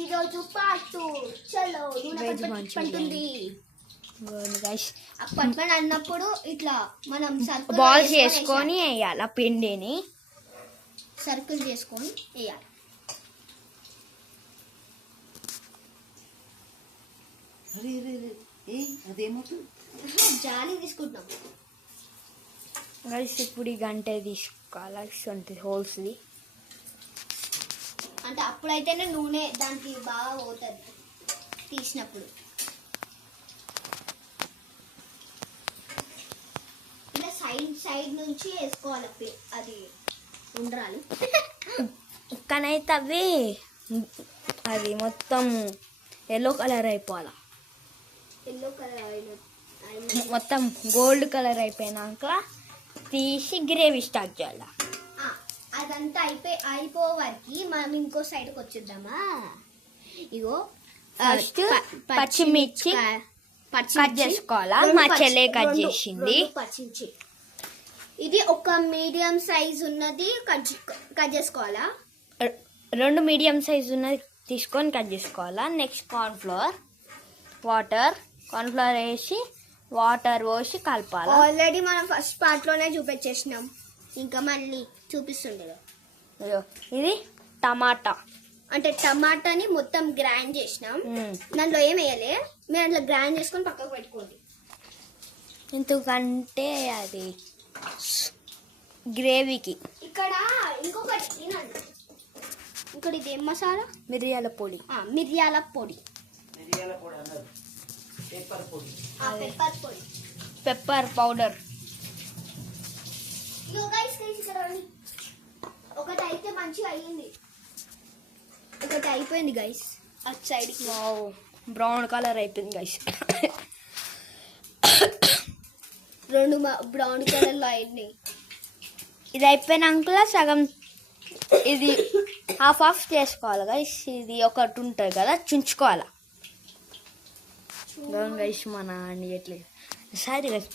ఈరోజు పాటు చలో పంటుంది పట్టుకొని అన్నప్పుడు ఇట్లా మనం బాల్ చేసుకొని వేయాలి ఆ పిండిని సర్కిల్ చేసుకొని వేయాలి. జాలి తీసుకుంటాం గైస్. ఇప్పుడు ఈ గంట తీసుకోవాలి హోల్స్ది, అంటే అప్పుడైతేనే నూనె దానికి బాగా పోతుంది తీసినప్పుడు. ఇలా సైడ్ నుంచి వేసుకోవాలి, అది ఉండాలి. ఇక్కడైతే అది మొత్తం ఎల్లో కలర్ అయిపోవాలి. ఎల్లో కలర్ మొత్తం గోల్డ్ కలర్ అయిపోయినాక తీసి గ్రేవీ స్టార్ట్ చేయాలి. అదంతా అయిపోవరకు మనం ఇంకో సైడ్కి వచ్చేద్దామా. ఇగో ఫస్ట్ పచ్చిమిర్చి కట్ చేసుకోవాలా. మా చెల్లె కట్ చేసింది. ఇది ఒక మీడియం సైజ్ ఉన్నది కట్ చేసుకోవాలా. 2 మీడియం సైజ్ ఉన్నది తీసుకొని కట్ చేసుకోవాలా. నెక్స్ట్ కార్న్ఫ్లవర్ వేసి వాటర్ పోసి కలపాలి. ఆల్రెడీ మనం ఫస్ట్ పార్ట్ లోనే చూపించేసినాం, ఇంకా మళ్ళీ చూపిస్తుండే. ఇది టమాటా, అంటే టమాటాని మొత్తం గ్రైండ్ చేసినాం. దాంట్లో ఏం వేయలే, మీరు అట్లా గ్రైండ్ చేసుకొని పక్కకు పెట్టుకోండి. ఎందుకంటే అది గ్రేవీకి. ఇక్కడ ఇంకొకటి తినండి. ఇక్కడ ఇది ఏం మసాలా? మిరియాల పొడి. Pepper powder. ఒకటి అయితే మంచిగా అయ్యింది, ఒకటి అయిపోయింది గైస్. అటు సైడ్ బ్రౌన్ కలర్ అయిపోయింది గైస్. 2 బ్రౌన్ కలర్ లో అయినాయి. ఇది అయిపోయినాక సగం ఇది హాఫ్ చేసుకోవాలి గైస్. ఇది ఒకటి ఉంటుంది కదా, చుంచుకోవాలి గైస్. మా నాన్న ఎట్లేదు సరే గైస్.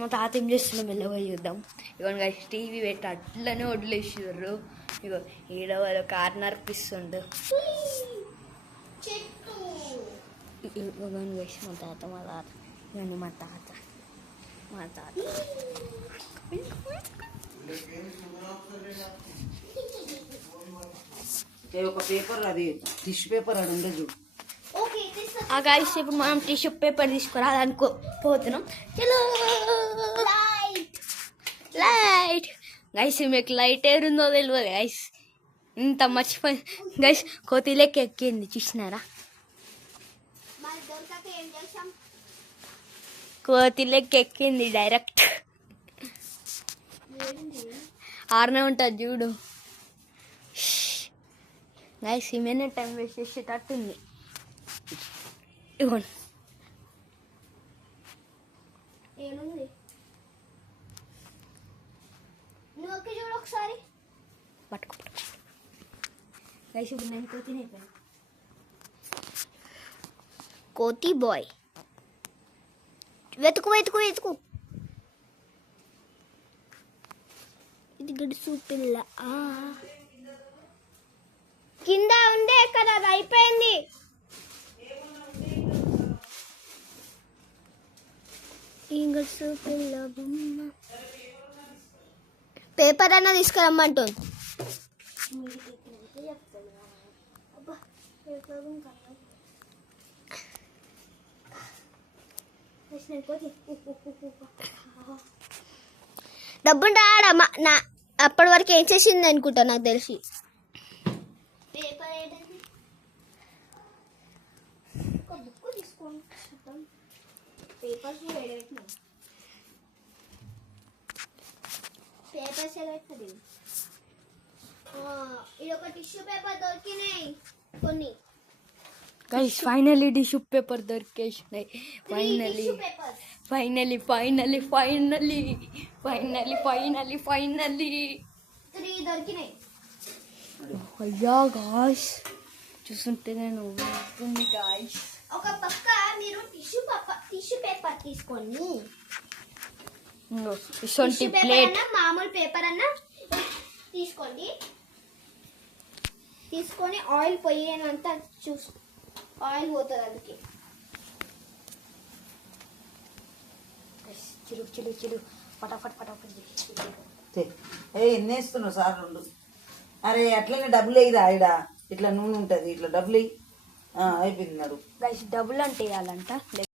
మా తాత ఏం చేస్తున్నాం మెల్లగా చూద్దాం. ఇవ్వండి గైస్, టీవీ పెట్టి అట్లనే వదిలేసారు. ఇగో ఈడ వాళ్ళు కార్నర్ పిస్తుండు. ఇవ్వండి గైస్, మా తాత ఇవ్వండి మా తాత ఒక పేపర్, అది టిష్యూ పేపర్ అది ఉండదు. గైస్ ఇప్పుడు మనం టిష్యూ పేపర్ తీసుకురాదనుకో పోతున్నాం. లైట్ గైస్, మీకు లైట్ ఏరుందో తెలియదు గైస్. ఇంత మర్చిపోయి గైస్, కోతిలోకి ఎక్కింది చూసినారా? కోతిలోకి ఎక్కింది డైరెక్ట్. ఆరునే ఉంటుంది చూడు గైస్. ఈమెనే టైం వేస్ట్ చేసేటట్టుంది. ఇవ్వండి చూడు ఒకసారి పట్టుకో గైస్. ఇప్పుడు నేను కోతిని అయిపోయాను. కోతి బాయ్ వెతుకు. ఇది గడుసు పిల్ల కింద ఉండే కదా, అది అయిపోయింది. గడుసు పిల్ల బొమ్మ పేపర్ అన్న తీసుకురమ్మంటుంది. డబ్బులు రాడా అప్పటి వరకు ఏం చేసింది అనుకుంటా నాకు తెలిసి. పేపర్ బుక్ తీసుకోండి. పేపర్స్ ఇది ఒక టిష్యూ పేపర్ దొరికినాయి కొన్ని గైస్. ఫైనల్లీ టిష్యూ పేపర్ దొరికేసినాయి. ఫైనల్లీ 3 దొరికినాయి. అయ్యా గాయ్స్, చూస్తుంటే నేను గాయ్స్. ఒక పక్క మీరు టిష్యూ పేపర్ తీసుకోండి. ప్లేట్ మామూలు పేపర్ అన్న తీసుకోండి. తీసుకొని ఆయిల్ పోయేనంత చూసు, ఆయిల్ పోతుంది అందుకే. చిరు చిరు చిరు పటాఫట్ పటాఫట్ చేసి. ఎన్ని వేస్తున్నావు సార్? 2. అరే అట్లనే డబ్బులు వేయరా ఇడ, ఇట్లా నూనె ఉంటుంది, ఇట్లా డబ్బులు వేయి. అయిపోయింది నడు. గైస్ డబుల్ అంటే వేయాలంట.